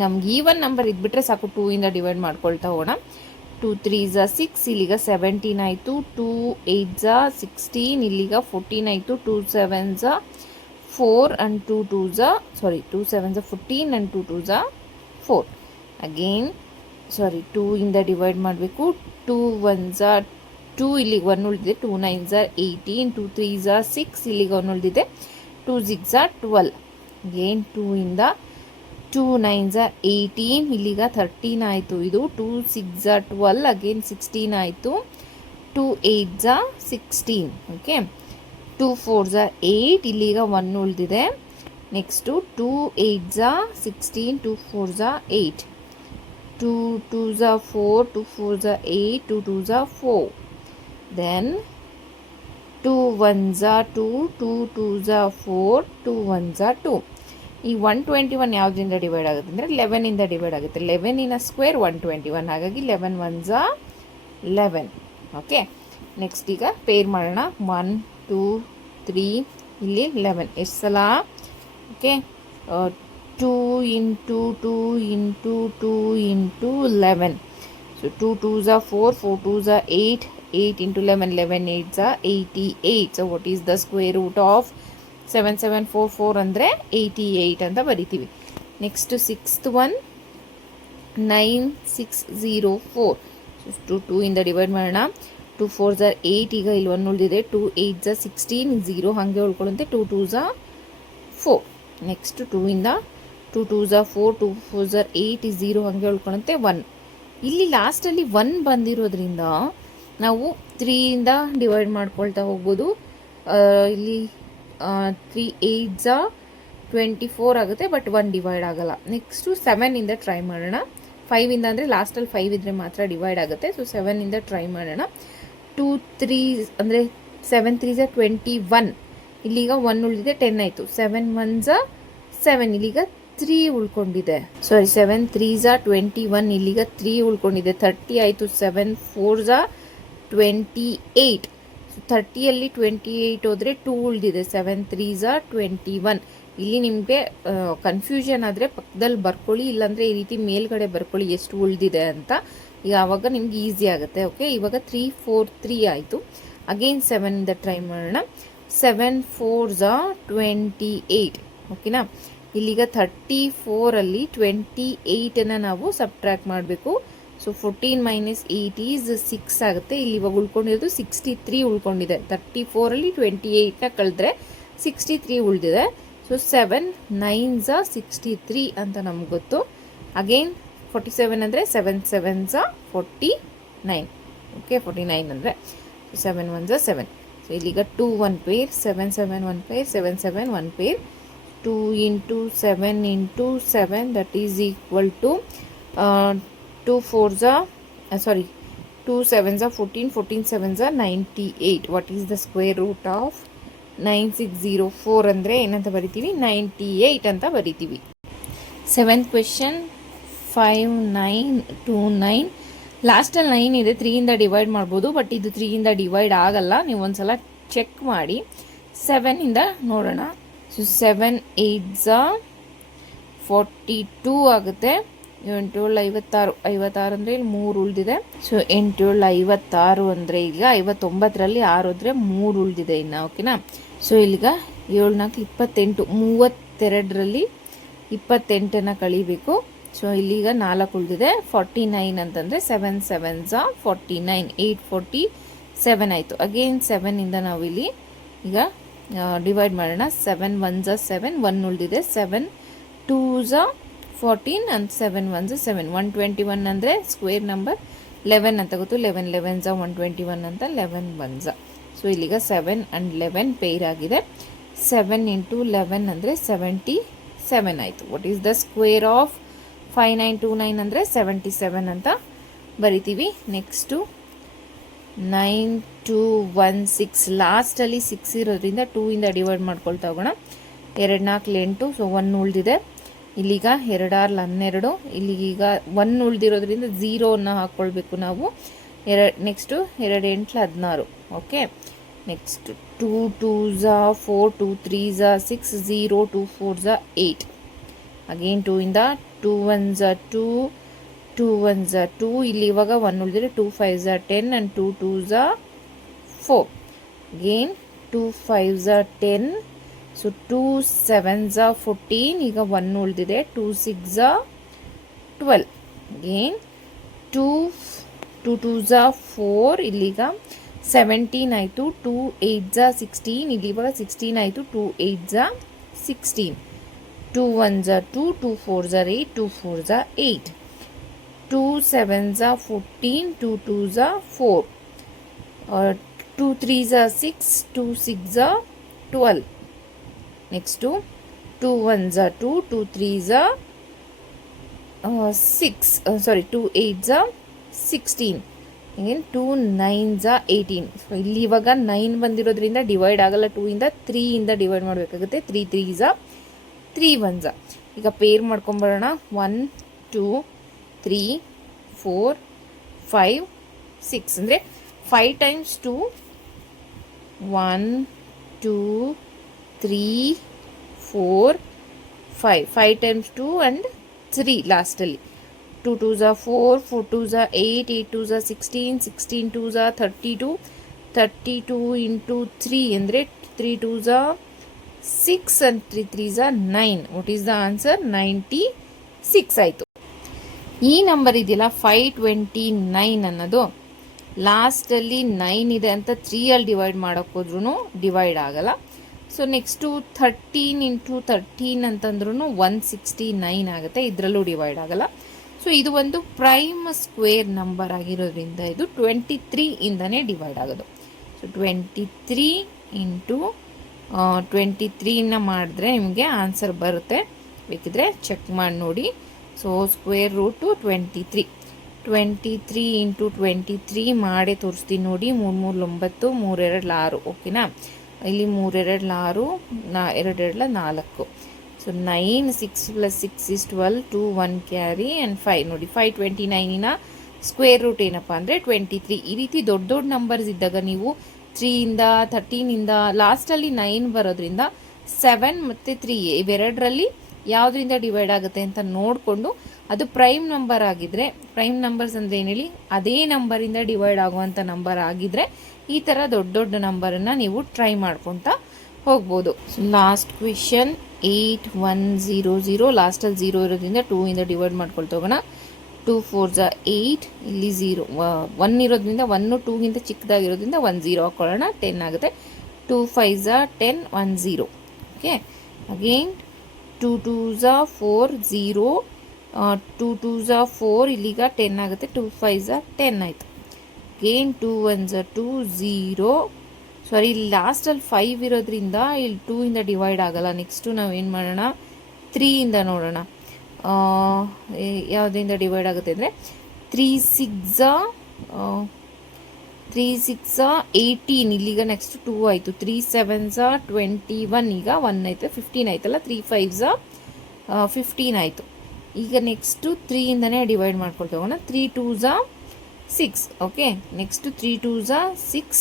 ನಮ್ಗೆ ಈವನ್ ನಂಬರ್ ಇದ್ಬಿಟ್ರೆ ಸಾಕು. 2 ಇಂದ ಡಿವೈಡ್ ಮಾಡ್ಕೊಳ್ತಾ ಹೋಗೋಣ. 2 3 6, ಇಲ್ಲಿಗ 17 ಆಯಿತು. 2 8 16, ಇಲ್ಲಿಗ 14 ಆಯಿತು. 2 7 4 and 2 2 2 7 14 and 2 2 4. ಅಗೇನ್ 2 ಇಂದ ಡಿವೈಡ್ ಮಾಡಬೇಕು. 2 1 2 ಇಲ್ಲಿಗೆ 1 ಉಳಿದಿದೆ, 2 9s are 18, 2 3s are 6, ಇಲ್ಲಿಗೆ 1 ಉಳಿದಿದೆ, 2 6s are 12. ಅಗೇನ್ 2 ಇಂದ 2 9s are 18, ಇಲ್ಲಿಗ 13 ಆಯಿತು. ಇದು 2 6s are 12, ಅಗೇನ್ 16 ಆಯಿತು. 2 8s are 16. Okay, 2 4s are 8, ಇಲ್ಲಿಗ 1 ಉಳಿದಿದೆ. Next 2 8s are 16, 2 4s are 8, 2 2s are 4, 2 4s are 8, 2 2s are 4. Then 2 1s are 2, 2 2s are 4, 2 1s are 2. ಈ 121 ಯಾವುದರಿಂದ ಡಿವೈಡ್ ಆಗುತ್ತೆ ಅಂದರೆ 11 ಇಂದ ಡಿವೈಡ್ ಆಗುತ್ತೆ. 11 ಇನ್ ಸ್ಕ್ವೇರ್ 121, ಹಾಗಾಗಿ 11 1s are 11. ಓಕೆ, ನೆಕ್ಸ್ಟ್ ಈಗ ಪೇರ್ ಮಾಡೋಣ. 1 2 3, ಇಲ್ಲಿ 11 ಎಷ್ಟು ಸಲ? Okay, 2 into 2 into 2 into 11. So 2 2s are 4, 4 2s are 8, 8 into 11, 11 8s are 88. So what is the square root of 7744 ಅಂದರೆ 88 ಅಂತ ಬರಿತೀವಿ. Next sixth one 9604. ಸೊ 2 ಇಂದ ಡಿವೈಡ್ ಮಾಡೋಣ. 2 4s are 8, ಈಗ ಇಲ್ಲಿ 1 ಉಳಿದಿದೆ. 2 8s are 16, 0 ಹಾಗೆ ಉಳ್ಕೊಳ್ಳುತ್ತೆ. 2 2s are 4. ನೆಕ್ಸ್ಟ್ 2 ಇಂದ 2 2s are 4, 2 4s are 8, 0 ಹಾಗೆ ಉಳ್ಕೊಳ್ಳುತ್ತೆ. 1 ಇಲ್ಲಿ ಲಾಸ್ಟಲ್ಲಿ 1 ಬಂದಿರೋದ್ರಿಂದ ನಾವು 3 ಇಂದ ಡಿವೈಡ್ ಮಾಡ್ಕೊಳ್ತಾ ಹೋಗ್ಬೋದು. ಇಲ್ಲಿ 3 8s are 24 ಆಗುತ್ತೆ, ಬಟ್ 1 ಡಿವೈಡ್ ಆಗಲ್ಲ. ನೆಕ್ಸ್ಟು 7 ಇಂದ ಟ್ರೈ ಮಾಡೋಣ. 5 ಇಂದ ಅಂದರೆ ಲಾಸ್ಟಲ್ಲಿ 5 ಇದ್ರೆ ಮಾತ್ರ ಡಿವೈಡ್ ಆಗುತ್ತೆ. ಸೊ 7 ಇಂದ ಟ್ರೈ ಮಾಡೋಣ. 2 3 ಅಂದರೆ 7 3s are 21, ಇಲ್ಲಿಗ 1 ಉಳಿದಿದೆ, 10 ಆಯಿತು. 7 1s are 7, ಇಲ್ಲಿಗ 3 ಉಳ್ಕೊಂಡಿದೆ. Sorry, 7 3s are 21, ಇಲ್ಲಿಗ 3 ಉಳ್ಕೊಂಡಿದೆ, 30 ಆಯಿತು. 7 4s are 28, 30ಯಲ್ಲಿ 28 ಹೋದರೆ 2 ಉಳಿದಿದೆ. 7 3s are 21. ಇಲ್ಲಿ ನಿಮಗೆ ಕನ್ಫ್ಯೂಷನ್ ಆದರೆ ಪಕ್ಕದಲ್ಲಿ ಬರ್ಕೊಳ್ಳಿ, ಇಲ್ಲಾಂದರೆ ಈ ರೀತಿ ಮೇಲ್ಗಡೆ ಬರ್ಕೊಳ್ಳಿ ಎಷ್ಟು ಉಳಿದಿದೆ ಅಂತ. ಈಗ ಆವಾಗ ನಿಮ್ಗೆ ಈಸಿ ಆಗುತ್ತೆ. ಓಕೆ, ಇವಾಗ 3 4 3 ಆಯಿತು. ಅಗೇನ್ 7 ಇಂದ ಟ್ರೈ ಮಾಡೋಣ. 7 4s are 28. ಓಕೆನಾ, ಇಲ್ಲಿಗ 34ಅಲ್ಲಿ 28ಅನ್ನು ನಾವು ಸಬ್ಟ್ರಾಕ್ಟ್ ಮಾಡಬೇಕು. ಸೊ 14 minus 8 is 6 ಆಗುತ್ತೆ. ಇಲ್ಲಿ ಇವಾಗ ಉಳ್ಕೊಂಡಿರೋದು 63 ಉಳ್ಕೊಂಡಿದೆ. 34ಅಲ್ಲಿ 28ನ ಕಳೆದ್ರೆ 63 ಉಳಿದಿದೆ. ಸೊ 7 9s are 63 ಅಂತ ನಮ್ಗೆ ಗೊತ್ತು. ಅಗೇನ್ 47 ಅಂದರೆ 7 7s are 49. ಓಕೆ, 49 ಅಂದರೆ 7 1s are 7. ಸೊ ಇಲ್ಲಿಗ 2 1 pair, 7 7 1 pair, 7 7 1 pair. 2 into 7 into 7, that is equal to 2 4s are 2 7s are 14, 14 7s are 98. What is the square root of 9604 ಅಂದರೆ ಏನಂತ ಬರಿತೀವಿ? 98 ಅಂತ ಬರಿತೀವಿ. 7th question 5929. ಲಾಸ್ಟಲ್ಲಿ 9 ಇದೆ, 3 ಇಂದ ಡಿವೈಡ್ ಮಾಡ್ಬೋದು, ಬಟ್ ಇದು 3 ಇಂದ ಡಿವೈಡ್ ಆಗಲ್ಲ. ನೀವು ಒಂದ್ಸಲ ಚೆಕ್ ಮಾಡಿ. 7 ಇಂದ ನೋಡೋಣ. ಸೊ 7 8s are 42 ಆಗುತ್ತೆ. 8 7 56, 56 ಅಂದರೆ ಇಲ್ಲಿ 3 ಉಳಿದಿದೆ. ಸೊ 8 7 56 ಅಂದರೆ ಈಗ 59ರಲ್ಲಿ 6 ಹೋದರೆ 3 ಉಳಿದಿದೆ ಇನ್ನು. ಓಕೆನಾ, ಸೊ ಇಲ್ಲಿಗ 7 4 28, 32ರಲ್ಲಿ 28ನ್ನು ಕಳಿಬೇಕು. ಸೊ ಇಲ್ಲಿಗ 4 ಉಳಿದಿದೆ. 49 ಅಂತಂದರೆ 7 7s are 49, 847 ಆಯಿತು. ಅಗೇನ್ 7 ಇಂದ ನಾವು ಇಲ್ಲಿ ಈಗ ಡಿವೈಡ್ ಮಾಡೋಣ. 7 1s are 7, 1 ಉಳಿದಿದೆ. 7 2s are 14 and 7 1s are 7. 121 ಅಂದರೆ ಸ್ಕ್ವೇರ್ ನಂಬರ್ 11 ಅಂತ ಗೊತ್ತು. 11 11s are 121 ಅಂತ 11 1s are. ಸೊ ಇಲ್ಲಿಗ 7 and 11 ಪೇರ್ ಆಗಿದೆ. 7 into 11 ಅಂದರೆ 77 ಆಯಿತು. What is the square of 5929 ಅಂದರೆ 77 ಅಂತ ಬರಿತೀವಿ. ನೆಕ್ಸ್ಟು 9216. ಲಾಸ್ಟಲ್ಲಿ 6 ಇರೋದ್ರಿಂದ 2 ಇಂದ ಡಿವೈಡ್ ಮಾಡ್ಕೊಳ್ತಾ ಹೋಗೋಣ. 2 4 8, ಸೊ 1 ಉಳಿದಿದೆ. ಇಲ್ಲಿಗ 2 6 12, ಇಲ್ಲಿಗೀಗ 1 ಉಳಿದಿರೋದ್ರಿಂದ 0ನ ಹಾಕ್ಕೊಳ್ಬೇಕು ನಾವು. Next 2 8 16. Okay, next 2 2s are 4, 2 3s are 6, 0 2 4s are 8. Again 2 ಇಂದ 2 1s are 2, 2 1s are 2, ಇಲ್ಲಿ ಇವಾಗ 1 ಉಳಿದಿದೆ. 2 5s are 10 and 2 2s are 4. Again 2 5s are 10. So 2 7s are 14, ಈಗ 1 ಉಳಿದಿದೆ. 2 6s are 12. Again 2 2s are 4, ಇಲ್ಲಿಗ 17 ಆಯಿತು, 2 8 ಜಾ 16, ಇಲ್ಲಿ ಇವಾಗ 16 ಆಯಿತು, 2 8 ಜಾ 16, 2 1 ಜಾ 2, 2 4 ಜಾ 8, 2 4 ಜಾ 8, 2 7 ಜಾ 14, 2 2 ಜಾ 4, 2 3 ಜಾ 6, 2 6 ಜಾ 12, ನೆಕ್ಸ್ಟು 2 1 ಜಾ 2, 2 3 ಜಾ 2 8 ಜಾ 16, again 2 9 ಜಾ 18. ಸೊ ಇಲ್ಲಿ ಇವಾಗ 9 ಬಂದಿರೋದ್ರಿಂದ ಡಿವೈಡ್ ಆಗಲ್ಲ, 2 ಇಂದ 3 ಇಂದ ಡಿವೈಡ್ ಮಾಡಬೇಕಾಗುತ್ತೆ. 3 3 ಜಾ 3 1 ಜಾ. ಈಗ ಪೇರ್ ಮಾಡ್ಕೊಂಬರೋಣ. 1 2 3 4 5 6 ಅಂದರೆ 5 ಟೈಮ್ಸ್ 2 1 2 3 4 5 5 ಟೈಮ್ಸ್ 2 ಆ್ಯಂಡ್ 3 ಲಾಸ್ಟಲ್ಲಿ. 2 2 ಜಾ 4, 4 2 ಜಾ 8, 8 2 ಜಾ 16, 16 2 ಜಾ 32, 32 ಇಂಟು 3 ಅಂದರೆ 3 2 ಜಾ 6 ಆ್ಯಂಡ್ 3 3 ಜಾ 9. What is the answer? 96 ಆಯಿತು. ಈ ನಂಬರ್ ಇದೆಯಲ್ಲ 529 ಅನ್ನೋದು ಲಾಸ್ಟಲ್ಲಿ 9 ಇದೆ ಅಂತ 3ಅಲ್ಲಿ ಡಿವೈಡ್ ಮಾಡೋಕ್ಕೆ ಹೋದ್ರೂ ಡಿವೈಡ್ ಆಗಲ್ಲ. ಸೊ ನೆಕ್ಸ್ಟು 13 ಇಂಟು 13 ಅಂತಂದ್ರೂ 169 ಆಗುತ್ತೆ, ಇದರಲ್ಲೂ ಡಿವೈಡ್ ಆಗಲ್ಲ. ಸೊ ಇದು ಒಂದು ಪ್ರೈಮ್ ಸ್ಕ್ವೇರ್ ನಂಬರ್ ಆಗಿರೋದ್ರಿಂದ ಇದು 23 ಇಂದನೇ ಡಿವೈಡ್ ಆಗೋದು. ಸೊ 23 ಇಂಟು 23ನ ಮಾಡಿದ್ರೆ ನಿಮಗೆ ಆನ್ಸರ್ ಬರುತ್ತೆ, ಬೇಕಿದ್ರೆ ಚೆಕ್ ಮಾಡಿ ನೋಡಿ. ಸೊ ಸ್ಕ್ವೇರ್ ರೂಟು 23, 23 ಇಂಟು 23 ಮಾಡೇ ತೋರಿಸ್ತೀನಿ ನೋಡಿ. 3 3 9, 3 2 6, ಓಕೆನಾ. ಇಲ್ಲಿ 3 2 6, 2 2 4. ಸೊ 9 6 + 6 is 12, 2 1 ಕ್ಯಾರಿ ಆ್ಯಂಡ್ 5 ನೋಡಿ. 529ನ ಸ್ಕ್ವೇರ್ ರೂಟ್ ಏನಪ್ಪ ಅಂದರೆ 23. ಈ ರೀತಿ ದೊಡ್ಡ ದೊಡ್ಡ ನಂಬರ್ಸ್ ಇದ್ದಾಗ ನೀವು 3 ಇಂದ 13 ಇಂದ ಲಾಸ್ಟಲ್ಲಿ 9 ಬರೋದ್ರಿಂದ 7 ಮತ್ತು 3 ಇವೆರಡರಲ್ಲಿ ಯಾವುದರಿಂದ ಡಿವೈಡ್ ಆಗುತ್ತೆ ಅಂತ ನೋಡಿಕೊಂಡು, ಅದು ಪ್ರೈಮ್ ನಂಬರ್ ಆಗಿದ್ರೆ, ಪ್ರೈಮ್ ನಂಬರ್ಸ್ ಅಂದರೆ ಏನು ಹೇಳಿ, ಅದೇ ನಂಬರಿಂದ ಡಿವೈಡ್ ಆಗುವಂಥ ನಂಬರ್ ಆಗಿದ್ರೆ ಈ ಥರ ದೊಡ್ಡ ದೊಡ್ಡ ನಂಬರನ್ನು ನೀವು ಟ್ರೈ ಮಾಡ್ಕೊತಾ ಹೋಗ್ಬೋದು. ಲಾಸ್ಟ್ ಕ್ವೆಶನ್ 8100, ಲಾಸ್ಟಲ್ಲಿ 0 ಇರೋದ್ರಿಂದ 2 ಇಂದ ಡಿವೈಡ್ ಮಾಡ್ಕೊಳ್ತಾ ಹೋಗೋಣ. 2 4 ಜಾ 8, ಇಲ್ಲಿ 0 1 ಇರೋದ್ರಿಂದ 1 2ಗಿಂತ ಚಿಕ್ಕದಾಗಿರೋದ್ರಿಂದ 1 0 ಹಾಕ್ಕೊಳ್ಳೋಣ, 10 ಆಗುತ್ತೆ. 2 5 ಜಾ 10, 1 0, ಓಕೆ. ಅಗೇನ್ 2 2 ಜಾ 4 0, 2 2 ಜಾ 4, ಇಲ್ಲಿಗ 10 ಆಗುತ್ತೆ. 2 5 ಜಾ 10 ಆಯಿತು. ಅಗೇನ್ 2 1 ಜಾ 2 0, ಸಾರಿ ಇಲ್ಲಿ ಲಾಸ್ಟಲ್ಲಿ 5 ಇರೋದ್ರಿಂದ ಇಲ್ಲಿ 2 ಇಂದ ಡಿವೈಡ್ ಆಗಲ್ಲ. ನೆಕ್ಸ್ಟು ನಾವೇನು ಮಾಡೋಣ, 3 ಇಂದ ನೋಡೋಣ ಯಾವುದರಿಂದ ಡಿವೈಡ್ ಆಗುತ್ತೆ ಅಂದರೆ 3 6 ಜಾ 18, ಇಲ್ಲಿಗ ನೆಕ್ಸ್ಟ್ 2 ಆಯಿತು. 3 7 ಜಾ 21, ಈಗ 1 ಆಯಿತು, 15 ಆಯ್ತಲ್ಲ. 3 5 ಜಾ 15 ಆಯಿತು. ಈಗ ನೆಕ್ಸ್ಟು 3 ಇಂದನೇ ಡಿವೈಡ್ ಮಾಡ್ಕೊಳ್ತಾ ಹೋಗೋಣ. 3 2 ಜಾ 6, ಓಕೆ. ನೆಕ್ಸ್ಟು 3 2 ಜಾ 6,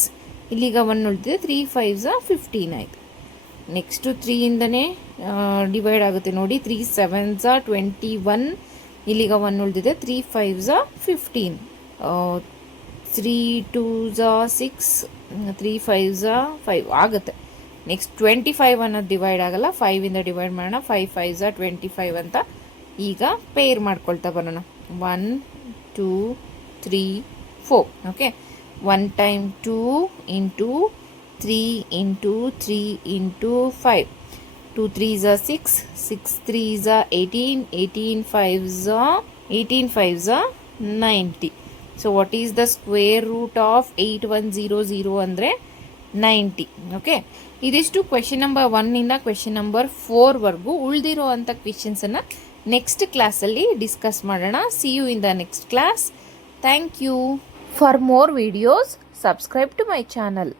ಇಲ್ಲಿಗ 1 ಉಳಿದಿದೆ. 3 5 ಜಾ 15 ಆಯಿತು. ನೆಕ್ಸ್ಟು 3 ಇಂದನೇ ಡಿವೈಡ್ ಆಗುತ್ತೆ ನೋಡಿ. 3 7 ಜಾ 21, ಇಲ್ಲಿಗ 1 ಉಳಿದಿದೆ. 3 5 ಜಾ 15, 3 2 ಜಾ 6, 3 5 ಜಾ 5 ಆಗುತ್ತೆ. ನೆಕ್ಸ್ಟ್ 25 ಅನ್ನೋದು ಡಿವೈಡ್ ಆಗಲ್ಲ, 5 ಇಂದ ಡಿವೈಡ್ ಮಾಡೋಣ. 5 5 ಜಾ 25 ಅಂತ ಈಗ ಪೇರ್ ಮಾಡ್ಕೊಳ್ತಾ ಬರೋಣ. 1 2 3 4, okay. 1 time 2 into 3 into 3 into 5, 2 3 ಜಾ 6, 6 3 ಜಾ 18, 18 5 ಜಾ 90. So what is the square root of 8100 ಅಂದರೆ 90, ಓಕೆ. ಇದಿಷ್ಟು ಕ್ವೆಶನ್ ನಂಬರ್ 1ಇಂದ ಕ್ವೆಶನ್ ನಂಬರ್ 4ವರೆಗೂ. ಉಳಿದಿರೋ ಅಂಥ ಕ್ವೆಶನ್ಸನ್ನು ನೆಕ್ಸ್ಟ್ ಕ್ಲಾಸಲ್ಲಿ ಡಿಸ್ಕಸ್ ಮಾಡೋಣ. See you in the next class. Thank you. For more videos, subscribe to my channel.